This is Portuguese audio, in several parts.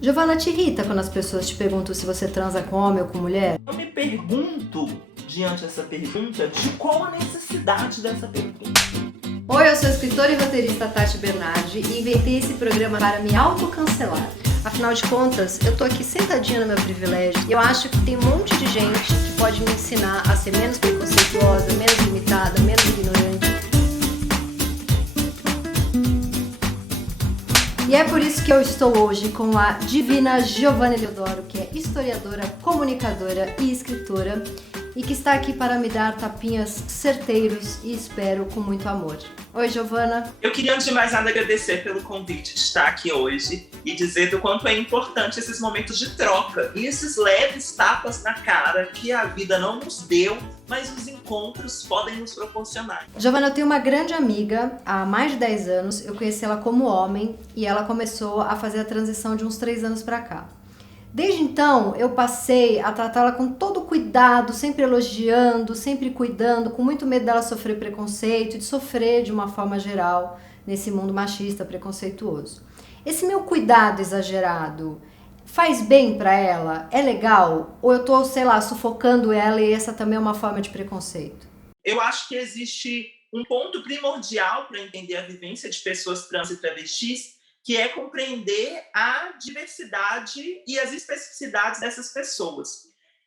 Giovana, te irrita quando as pessoas te perguntam se você transa com homem ou com mulher? Eu me pergunto, diante dessa pergunta, de qual a necessidade dessa pergunta. Oi, eu sou a escritora e roteirista Tati Bernardi e inventei esse programa para me autocancelar. Afinal de contas, eu tô aqui sentadinha no meu privilégio e eu acho que tem um monte de gente que pode me ensinar a ser menos preconceituosa, menos limitada, menos ignorante. E é por isso que eu estou hoje com a divina Giovana Eliodoro, que é historiadora, comunicadora e escritora, e que está aqui para me dar tapinhas certeiros e espero com muito amor. Oi, Giovana. Eu queria, antes de mais nada, agradecer pelo convite de estar aqui hoje e dizer do quanto é importante esses momentos de troca e esses leves tapas na cara que a vida não nos deu, mas os encontros podem nos proporcionar. Giovana, eu tenho uma grande amiga, há mais de 10 anos, eu conheci ela como homem e ela começou a fazer a transição de uns 3 anos pra cá. Desde então, eu passei a tratá-la com todo cuidado, sempre elogiando, sempre cuidando, com muito medo dela sofrer preconceito e de sofrer de uma forma geral nesse mundo machista, preconceituoso. Esse meu cuidado exagerado faz bem pra ela? É legal? Ou eu tô, sei lá, sufocando ela e essa também é uma forma de preconceito? Eu acho que existe um ponto primordial para entender a vivência de pessoas trans e travestis, que é compreender a diversidade e as especificidades dessas pessoas.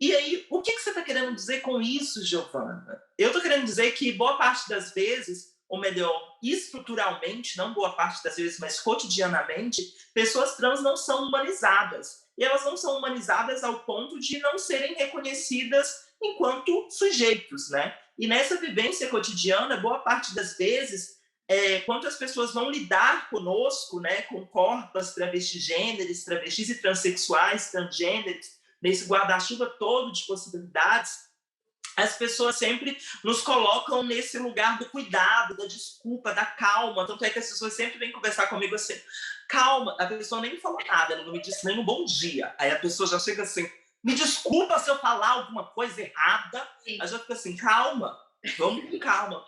E aí, o que você está querendo dizer com isso, Giovana? Eu estou querendo dizer que boa parte das vezes, ou melhor, estruturalmente, não boa parte das vezes, mas cotidianamente, pessoas trans não são humanizadas. E elas não são humanizadas ao ponto de não serem reconhecidas enquanto sujeitos, né? E nessa vivência cotidiana, boa parte das vezes, quando as pessoas vão lidar conosco, né, com corpos, travestigêneros, travestis e transexuais, transgêneros, nesse guarda-chuva todo de possibilidades, as pessoas sempre nos colocam nesse lugar do cuidado, da desculpa, da calma. Tanto é que as pessoas sempre vêm conversar comigo assim, calma, a pessoa nem falou nada, ela não me disse nem um bom dia. Aí a pessoa já chega assim, me desculpa se eu falar alguma coisa errada. Sim. Aí já fica assim, calma, vamos com calma.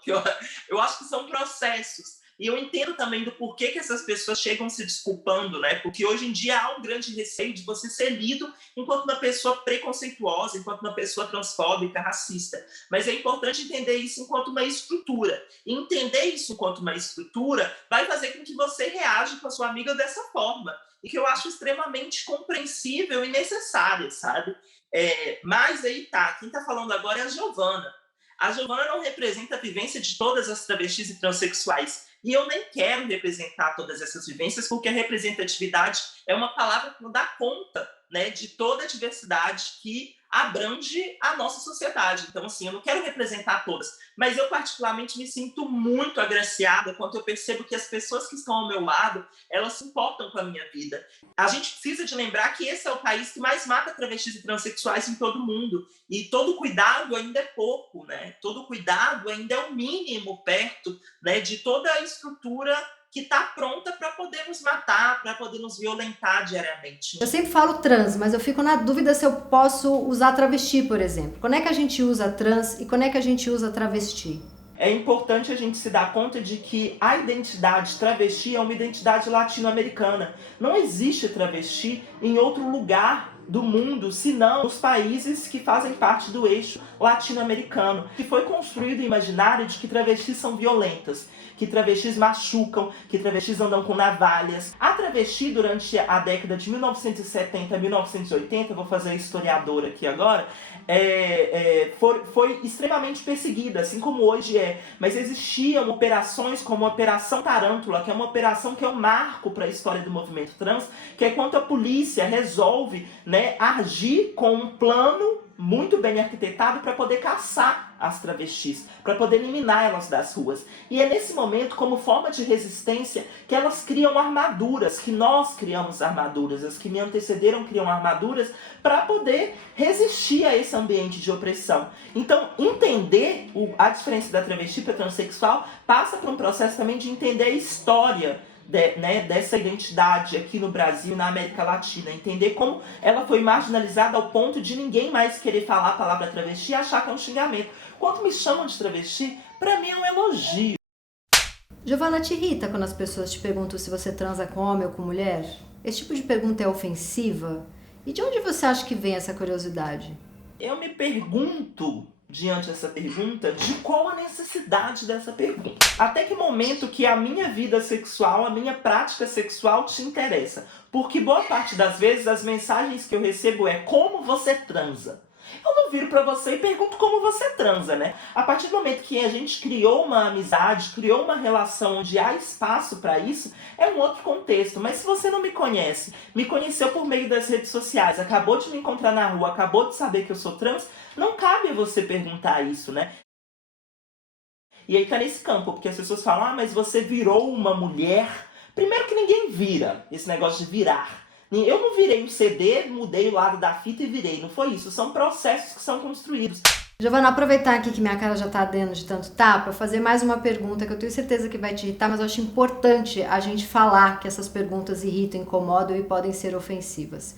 Eu acho que são processos. E eu entendo também do porquê que essas pessoas chegam se desculpando, né? Porque hoje em dia há um grande receio de você ser lido enquanto uma pessoa preconceituosa, enquanto uma pessoa transfóbica, racista. Mas é importante entender isso enquanto uma estrutura. E entender isso enquanto uma estrutura vai fazer com que você reaja com a sua amiga dessa forma. E que eu acho extremamente compreensível e necessária, sabe? Mas aí tá, quem tá falando agora é a Giovana. A Giovana não representa a vivência de todas as travestis e transexuais. E eu nem quero representar todas essas vivências, porque a representatividade é uma palavra que não dá conta, né, de toda a diversidade que abrange a nossa sociedade. Então, assim, eu não quero representar todas, mas eu particularmente me sinto muito agraciada quando eu percebo que as pessoas que estão ao meu lado, elas se importam com a minha vida. A gente precisa de lembrar que esse é o país que mais mata travestis e transexuais em todo o mundo. E todo cuidado ainda é pouco, né? Todo cuidado ainda é o mínimo perto, né, de toda a estrutura que está pronta para poder nos matar, para poder nos violentar diariamente. Eu sempre falo trans, mas eu fico na dúvida se eu posso usar travesti, por exemplo. Quando é que a gente usa trans e quando é que a gente usa travesti? É importante a gente se dar conta de que a identidade travesti é uma identidade latino-americana. Não existe travesti em outro lugar do mundo, senão nos países que fazem parte do eixo latino-americano, que foi construído o imaginário de que travestis são violentas, que travestis machucam, que travestis andam com navalhas. A travesti, durante a década de 1970 a 1980, vou fazer a historiadora aqui agora, foi extremamente perseguida, assim como hoje é. Mas existiam operações como a Operação Tarântula, que é uma operação que é um marco para a história do movimento trans, que é quando a polícia resolve, né, agir com um plano muito bem arquitetado para poder caçar as travestis, para poder eliminar elas das ruas. E é nesse momento, como forma de resistência, que elas criam armaduras, que nós criamos armaduras, as que me antecederam criam armaduras para poder resistir a esse ambiente de opressão. Então, entender a diferença da travesti para transexual passa por um processo também de entender a história dessa identidade aqui no Brasil e na América Latina, entender como ela foi marginalizada ao ponto de ninguém mais querer falar a palavra travesti e achar que é um xingamento. Quando me chamam de travesti, pra mim é um elogio. Giovana, te irrita quando as pessoas te perguntam se você transa com homem ou com mulher? Esse tipo de pergunta é ofensiva? E de onde você acha que vem essa curiosidade? Eu me pergunto, diante dessa pergunta, de qual a necessidade dessa pergunta. Até que momento que a minha vida sexual, a minha prática sexual te interessa? Porque boa parte das vezes as mensagens que eu recebo é como você transa. Eu não viro pra você e pergunto como você transa, né? A partir do momento que a gente criou uma amizade, criou uma relação onde há espaço pra isso, é um outro contexto. Mas se você não me conhece, me conheceu por meio das redes sociais, acabou de me encontrar na rua, acabou de saber que eu sou trans, não cabe a você perguntar isso, né? E aí tá nesse campo, porque as pessoas falam, ah, mas você virou uma mulher. Primeiro que ninguém vira, esse negócio de virar. Eu não virei um CD, mudei o lado da fita e virei, não foi isso. São processos que são construídos. Giovana, aproveitar aqui que minha cara já tá ardendo de tanto tapa, fazer mais uma pergunta que eu tenho certeza que vai te irritar, mas eu acho importante a gente falar que essas perguntas irritam, incomodam e podem ser ofensivas.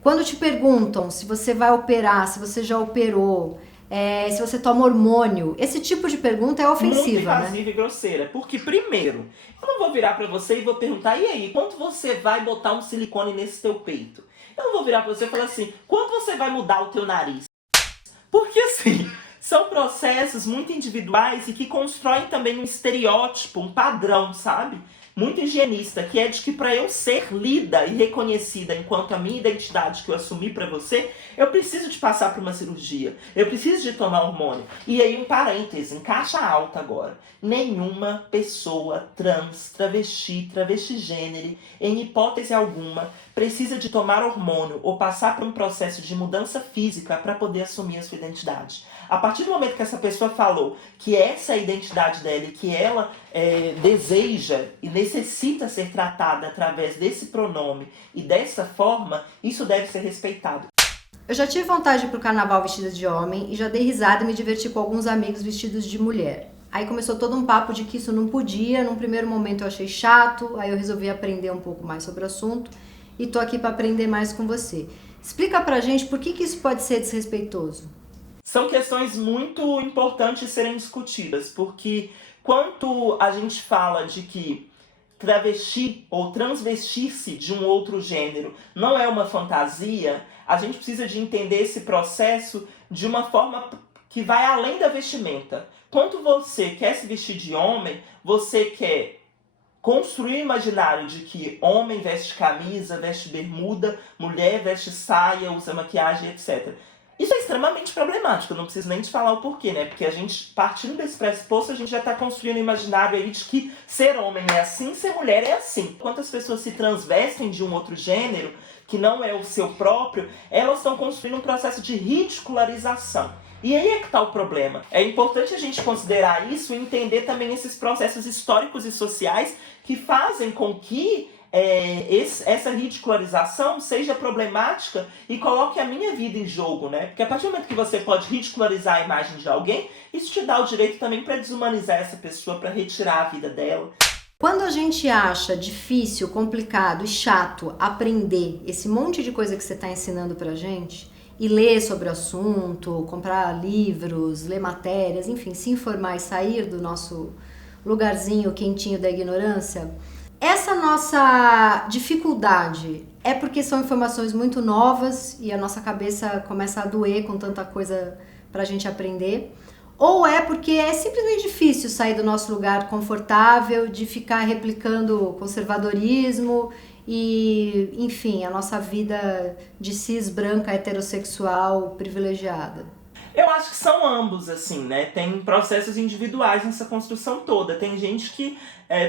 Quando te perguntam se você vai operar, se você já operou, se você toma hormônio, esse tipo de pergunta é ofensiva, muito invasiva e grosseira. Porque, primeiro, eu não vou virar pra você e vou perguntar, e aí, quanto você vai botar um silicone nesse teu peito? Eu não vou virar pra você e falar assim, quanto você vai mudar o teu nariz? Porque, assim, são processos muito individuais e que constroem também um estereótipo, um padrão, sabe? Muito higienista, que é de que para eu ser lida e reconhecida enquanto a minha identidade que eu assumi para você, eu preciso de passar por uma cirurgia, eu preciso de tomar hormônio. E aí um parêntese, em caixa alta agora. Nenhuma pessoa trans, travesti, travestigênero, em hipótese alguma, precisa de tomar hormônio ou passar por um processo de mudança física para poder assumir a sua identidade. A partir do momento que essa pessoa falou que essa é a identidade dela e que ela deseja e necessita ser tratada através desse pronome e dessa forma, isso deve ser respeitado. Eu já tive vontade de ir pro carnaval vestida de homem e já dei risada e me diverti com alguns amigos vestidos de mulher. Aí começou todo um papo de que isso não podia, num primeiro momento eu achei chato, aí eu resolvi aprender um pouco mais sobre o assunto e tô aqui para aprender mais com você. Explica pra gente por que isso pode ser desrespeitoso. São questões muito importantes de serem discutidas, porque quanto a gente fala de que travesti ou transvestir-se de um outro gênero não é uma fantasia, a gente precisa de entender esse processo de uma forma que vai além da vestimenta. Quando você quer se vestir de homem, você quer construir o imaginário de que homem veste camisa, veste bermuda, mulher veste saia, usa maquiagem, etc. Isso é extremamente problemático, eu não preciso nem te falar o porquê, né? Porque a gente, partindo desse pressuposto, a gente já está construindo um imaginário aí de que ser homem é assim, ser mulher é assim. Quantas pessoas se transvestem de um outro gênero, que não é o seu próprio, elas estão construindo um processo de ridicularização. E aí é que está o problema. É importante a gente considerar isso e entender também esses processos históricos e sociais que fazem com que essa ridicularização seja problemática e coloque a minha vida em jogo, né? Porque a partir do momento que você pode ridicularizar a imagem de alguém, isso te dá o direito também para desumanizar essa pessoa, para retirar a vida dela. Quando a gente acha difícil, complicado e chato aprender esse monte de coisa que você está ensinando pra gente e ler sobre o assunto, comprar livros, ler matérias, enfim, se informar e sair do nosso lugarzinho quentinho da ignorância, essa nossa dificuldade é porque são informações muito novas e a nossa cabeça começa a doer com tanta coisa pra gente aprender? Ou é porque é simplesmente difícil sair do nosso lugar confortável, de ficar replicando conservadorismo e, enfim, a nossa vida de cis branca heterossexual privilegiada? Eu acho que são ambos, assim, né? Tem processos individuais nessa construção toda. Tem gente que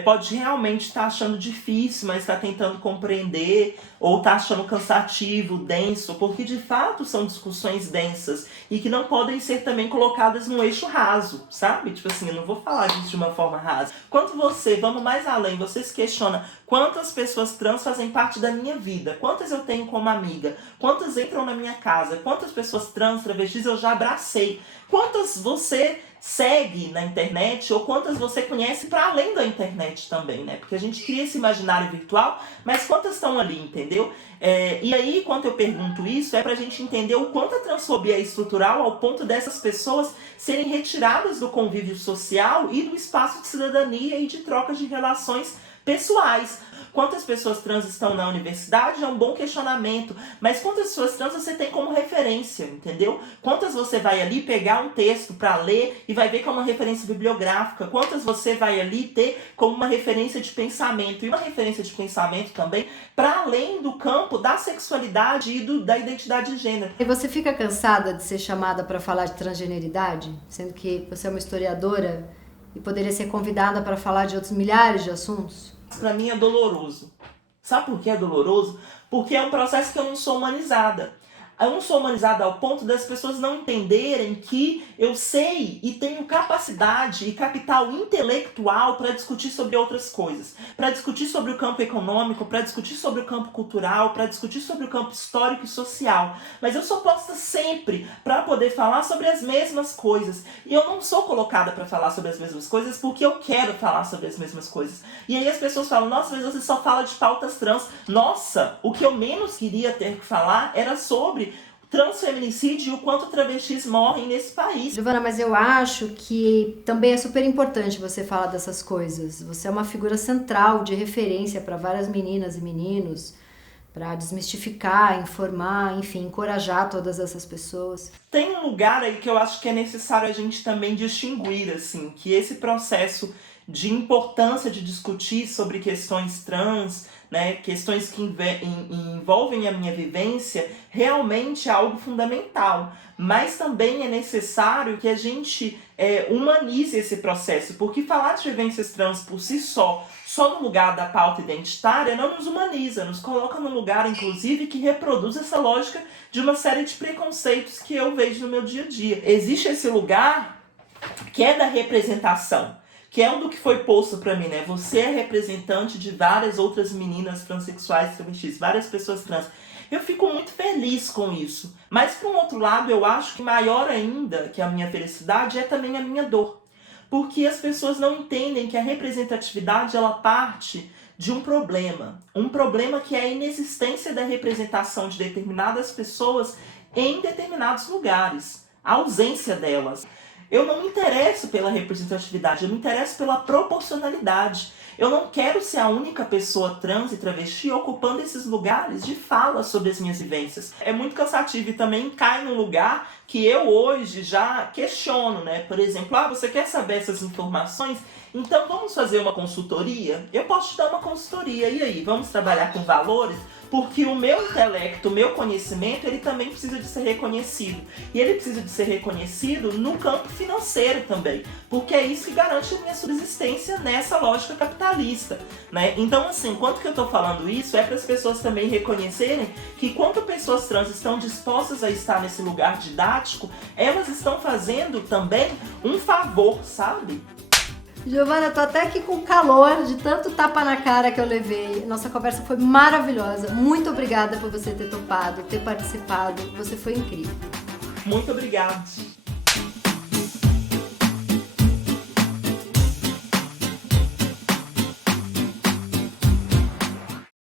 pode realmente estar achando difícil, mas está tentando compreender, ou está achando cansativo, denso, porque de fato são discussões densas e que não podem ser também colocadas num eixo raso, sabe? Tipo assim, eu não vou falar disso de uma forma rasa. Quando você, vamos mais além, você se questiona quantas pessoas trans fazem parte da minha vida, quantas eu tenho como amiga, quantas entram na minha casa, quantas pessoas trans, travestis eu já abracei, quantas você segue na internet ou quantas você conhece para além da internet também, né? Porque a gente cria esse imaginário virtual, mas quantas estão ali, entendeu? E aí, quando eu pergunto isso, é pra gente entender o quanto a transfobia é estrutural ao ponto dessas pessoas serem retiradas do convívio social e do espaço de cidadania e de troca de relações pessoais. Quantas pessoas trans estão na universidade é um bom questionamento, mas quantas pessoas trans você tem como referência, entendeu? Quantas você vai ali pegar um texto para ler e vai ver como uma referência bibliográfica? Quantas você vai ali ter como uma referência de pensamento? E uma referência de pensamento também para além do campo da sexualidade e da identidade de gênero. E você fica cansada de ser chamada para falar de transgeneridade, sendo que você é uma historiadora e poderia ser convidada para falar de outros milhares de assuntos? Para mim é doloroso. Sabe por que é doloroso? Porque é um processo que eu não sou humanizada. Eu não sou humanizada ao ponto das pessoas não entenderem que eu sei e tenho capacidade e capital intelectual para discutir sobre outras coisas. Para discutir sobre o campo econômico, para discutir sobre o campo cultural, para discutir sobre o campo histórico e social. Mas eu sou posta sempre para poder falar sobre as mesmas coisas. E eu não sou colocada para falar sobre as mesmas coisas porque eu quero falar sobre as mesmas coisas. E aí as pessoas falam, nossa, mas você só fala de pautas trans. Nossa, o que eu menos queria ter que falar era sobre transfeminicídio e o quanto travestis morrem nesse país. Giovana, mas eu acho que também é super importante você falar dessas coisas. Você é uma figura central de referência para várias meninas e meninos, para desmistificar, informar, enfim, encorajar todas essas pessoas. Tem um lugar aí que eu acho que é necessário a gente também distinguir, assim, que esse processo de importância de discutir sobre questões trans, né, questões que envolvem a minha vivência, realmente é algo fundamental. Mas também é necessário que a gente humanize esse processo, porque falar de vivências trans por si só no lugar da pauta identitária, não nos humaniza, nos coloca num lugar, inclusive, que reproduz essa lógica de uma série de preconceitos que eu vejo no meu dia a dia. Existe esse lugar que é da representação, que é um do que foi posto para mim, né? Você é representante de várias outras meninas transexuais, travestis, várias pessoas trans. Eu fico muito feliz com isso. Mas, por um outro lado, eu acho que maior ainda que a minha felicidade é também a minha dor. Porque as pessoas não entendem que a representatividade, ela parte de um problema. Um problema que é a inexistência da representação de determinadas pessoas em determinados lugares. A ausência delas. Eu não me interesso pela representatividade, eu me interesso pela proporcionalidade. Eu não quero ser a única pessoa trans e travesti ocupando esses lugares de fala sobre as minhas vivências. É muito cansativo e também cai num lugar que eu hoje já questiono, né? Por exemplo, você quer saber essas informações? Então vamos fazer uma consultoria? Eu posso te dar uma consultoria, e aí? Vamos trabalhar com valores? Porque o meu intelecto, o meu conhecimento, ele também precisa de ser reconhecido. E ele precisa de ser reconhecido no campo financeiro também. Porque é isso que garante a minha subsistência nessa lógica capitalista, né? Então, assim, quanto que eu tô falando isso é para as pessoas também reconhecerem que quando pessoas trans estão dispostas a estar nesse lugar didático, elas estão fazendo também um favor, sabe? Giovana, eu tô até aqui com calor de tanto tapa na cara que eu levei. Nossa conversa foi maravilhosa. Muito obrigada por você ter topado, ter participado. Você foi incrível. Muito obrigado.